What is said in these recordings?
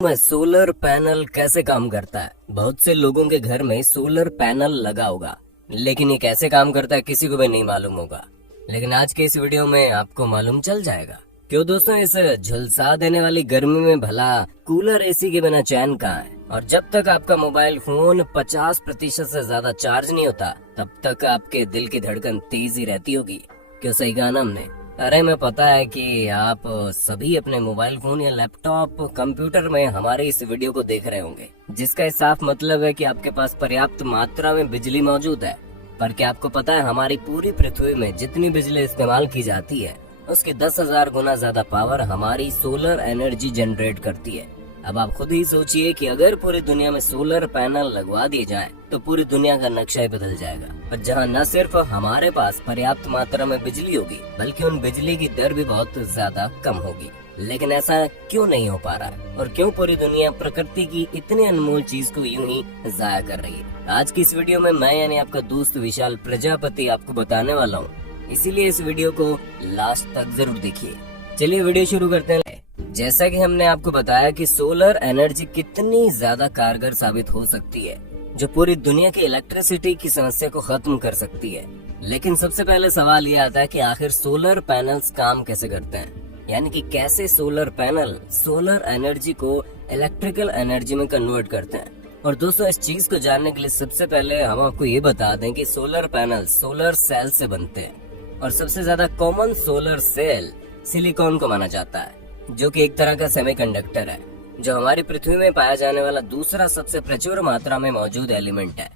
में solar panel कैसे काम करता है। बहुत से लोगों के घर में सोलर पैनल लगा होगा, लेकिन ये कैसे काम करता है किसी को भी नहीं मालूम होगा। लेकिन आज के इस वीडियो में आपको मालूम चल जाएगा। क्यों दोस्तों, इस झुलसा देने वाली गर्मी में भला कूलर एसी के बिना चैन कहाँ है। और जब तक आपका मोबाइल फोन 50% से ज्यादा चार्ज नहीं होता, तब तक आपके दिल की धड़कन तेज ही रहती होगी। क्यों सही कहा ना हमने। अरे मैं पता है कि आप सभी अपने मोबाइल फोन या लैपटॉप कंप्यूटर में हमारे इस वीडियो को देख रहे होंगे, जिसका साफ मतलब है कि आपके पास पर्याप्त मात्रा में बिजली मौजूद है। पर क्या आपको पता है, हमारी पूरी पृथ्वी में जितनी बिजली इस्तेमाल की जाती है, उसकी 10,000 गुना ज्यादा पावर हमारी सोलर एनर्जी जनरेट करती है। अब आप खुद ही सोचिए कि अगर पूरी दुनिया में सोलर पैनल लगवा दिए जाएं, तो पूरी दुनिया का नक्शा ही बदल जाएगा। और जहां न सिर्फ हमारे पास पर्याप्त मात्रा में बिजली होगी, बल्कि उन बिजली की दर भी बहुत ज्यादा कम होगी। लेकिन ऐसा क्यों नहीं हो पा रहा है, और क्यों पूरी दुनिया प्रकृति की इतनी अनमोल चीज को यूं ही जाया कर रही है। आज की इस वीडियो में मैं यानी आपका दोस्त विशाल प्रजापति आपको बताने वाला हूँ, इसीलिए इस वीडियो को लास्ट तक जरूर देखिए। चलिए वीडियो शुरू करते हैं। जैसा कि हमने आपको बताया कि सोलर एनर्जी कितनी ज्यादा कारगर साबित हो सकती है, जो पूरी दुनिया की इलेक्ट्रिसिटी की समस्या को खत्म कर सकती है। लेकिन सबसे पहले सवाल ये आता है कि आखिर सोलर पैनल्स काम कैसे करते हैं, यानी कि कैसे सोलर पैनल सोलर एनर्जी को इलेक्ट्रिकल एनर्जी में कन्वर्ट करते हैं। और दोस्तों, इस चीज को जानने के लिए सबसे पहले हम आपको ये बता दें कि सोलर पैनल सोलर सेल से बनते हैं, और सबसे ज्यादा कॉमन सोलर सेल सिलिकॉन को माना जाता है, जो कि एक तरह का सेमीकंडक्टर है, जो हमारी पृथ्वी में पाया जाने वाला दूसरा सबसे प्रचुर मात्रा में मौजूद एलिमेंट है।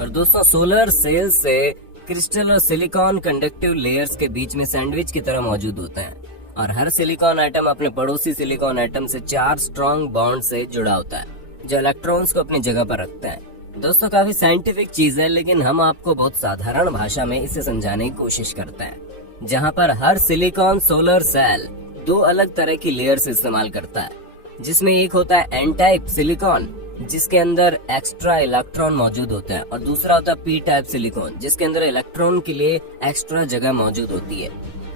और दोस्तों, सोलर सेल से क्रिस्टल और सिलिकॉन कंडक्टिव लेयर्स के बीच में सैंडविच की तरह मौजूद होते हैं, और हर सिलिकॉन एटम अपने पड़ोसी सिलिकॉन एटम से 4 स्ट्रॉन्ग बॉन्ड से जुड़ा होता है, जो इलेक्ट्रॉन्स को अपनी जगह पर रखते हैं। दोस्तों, काफी साइंटिफिक चीज है, लेकिन हम आपको बहुत साधारण भाषा में इसे समझाने की कोशिश करते हैं, जहाँ पर हर सिलिकॉन सोलर सेल 2 अलग तरह की लेयर्स इस्तेमाल करता है, जिसमें एक होता है एन टाइप सिलिकॉन, जिसके अंदर एक्स्ट्रा इलेक्ट्रॉन मौजूद होता है, और दूसरा होता है पी टाइप सिलिकॉन, जिसके अंदर इलेक्ट्रॉन के लिए एक्स्ट्रा जगह मौजूद होती है।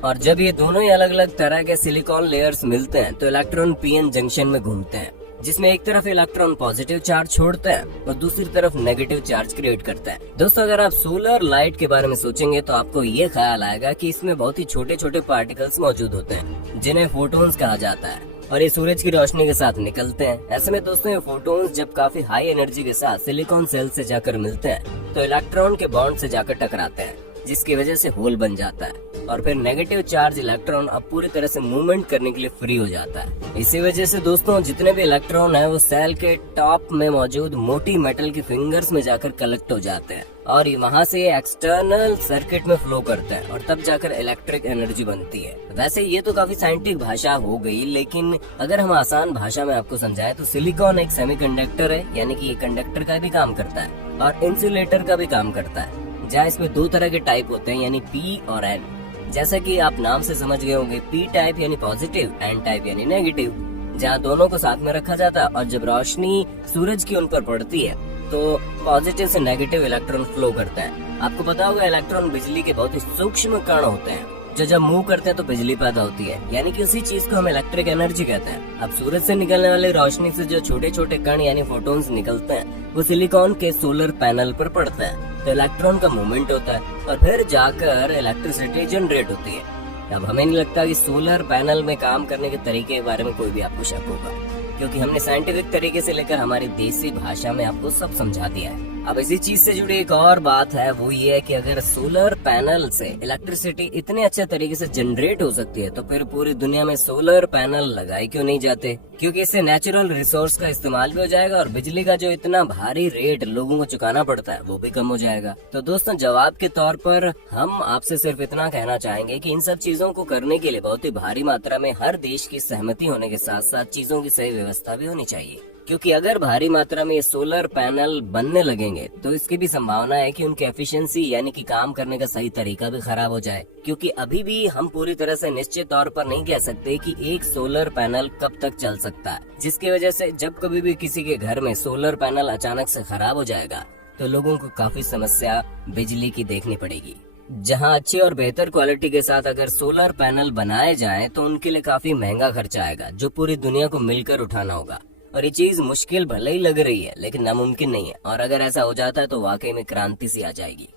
और जब ये दोनों ही अलग अलग तरह के सिलिकॉन लेयर्स मिलते हैं, तो इलेक्ट्रॉन पीएन जंक्शन में घूमते हैं, जिसमें एक तरफ इलेक्ट्रॉन पॉजिटिव चार्ज छोड़ते हैं और दूसरी तरफ नेगेटिव चार्ज क्रिएट करते हैं। दोस्तों, अगर आप सोलर लाइट के बारे में सोचेंगे तो आपको ये ख्याल आएगा कि इसमें बहुत ही छोटे छोटे पार्टिकल्स मौजूद होते हैं, जिन्हें फोटॉन्स कहा जाता है, और ये सूरज की रोशनी के साथ निकलते हैं। ऐसे में दोस्तों, ये फोटॉन्स जब काफी हाई एनर्जी के साथ सिलिकॉन सेल से जाकर मिलते हैं, तो इलेक्ट्रॉन के बॉन्ड से जाकर टकराते हैं, जिसकी वजह से होल बन जाता है, और फिर नेगेटिव चार्ज इलेक्ट्रॉन अब पूरी तरह से मूवमेंट करने के लिए फ्री हो जाता है। इसी वजह से दोस्तों, जितने भी इलेक्ट्रॉन है वो सेल के टॉप में मौजूद मोटी मेटल की फिंगर्स में जाकर कलेक्ट हो जाते हैं, और वहाँ से ये एक्सटर्नल सर्किट में फ्लो करते हैं, और तब जाकर इलेक्ट्रिक एनर्जी बनती है। वैसे ये तो काफी साइंटिफिक भाषा हो गई, लेकिन अगर हम आसान भाषा में आपको समझाएं तो सिलिकॉन एक सेमीकंडक्टर है, यानी कि ये कंडक्टर का भी काम करता है और इंसुलेटर का भी काम करता है, जहाँ इसमें 2 तरह के टाइप होते हैं, यानी पी और एन। जैसा कि आप नाम से समझ गए होंगे, पी टाइप यानी पॉजिटिव, एन टाइप यानी नेगेटिव, जहाँ दोनों को साथ में रखा जाता है, और जब रोशनी सूरज की उन पर पड़ती है तो पॉजिटिव से नेगेटिव इलेक्ट्रॉन फ्लो करता है। आपको पता होगा, इलेक्ट्रॉन बिजली के बहुत ही सूक्ष्म कण होते हैं, जो जब मूव करते हैं तो बिजली पैदा होती है, यानी कि उसी चीज को हम इलेक्ट्रिक एनर्जी कहते हैं। अब सूरज से निकलने वाली रोशनी से जो छोटे छोटे कण यानी फोटॉन्स निकलते हैं, वो सिलिकॉन के सोलर पैनल पर पड़ते हैं, तो इलेक्ट्रॉन का मूवमेंट होता है, और फिर जाकर इलेक्ट्रिसिटी जनरेट होती है। अब हमें नहीं लगता कि सोलर पैनल में काम करने के तरीके के बारे में कोई भी आपको शक होगा, क्योंकि हमने साइंटिफिक तरीके से लेकर हमारी देसी भाषा में आपको सब समझा दिया है। अब इसी चीज से जुड़ी एक और बात है, वो ये है कि अगर सोलर पैनल से इलेक्ट्रिसिटी इतने अच्छे तरीके से जनरेट हो सकती है, तो फिर पूरी दुनिया में सोलर पैनल लगाए क्यों नहीं जाते। क्योंकि इससे नेचुरल रिसोर्स का इस्तेमाल भी हो जाएगा, और बिजली का जो इतना भारी रेट लोगों को चुकाना पड़ता है वो भी कम हो जाएगा। तो दोस्तों, जवाब के तौर पर हम आपसे सिर्फ इतना कहना चाहेंगे कि इन सब चीजों को करने के लिए बहुत ही भारी मात्रा में हर देश की सहमति होने के साथ साथ चीजों की सही व्यवस्था भी होनी चाहिए। क्योंकि अगर भारी मात्रा में ये सोलर पैनल बनने लगेंगे, तो इसकी भी संभावना है कि उनकी एफिशिएंसी यानी कि काम करने का सही तरीका भी खराब हो जाए। क्योंकि अभी भी हम पूरी तरह से निश्चित तौर पर नहीं कह सकते कि एक सोलर पैनल कब तक चल सकता है, जिसकी वजह से जब कभी भी किसी के घर में सोलर पैनल अचानक से खराब हो जाएगा, तो लोगों को काफी समस्या बिजली की देखनी पड़ेगी। जहां अच्छी और बेहतर क्वालिटी के साथ अगर सोलर पैनल बनाए जाएं, तो उनके लिए काफी महंगा खर्चा आएगा, जो पूरी दुनिया को मिलकर उठाना होगा। और ये चीज मुश्किल भले ही लग रही है लेकिन नामुमकिन नहीं है, और अगर ऐसा हो जाता है तो वाकई में क्रांति सी आ जाएगी।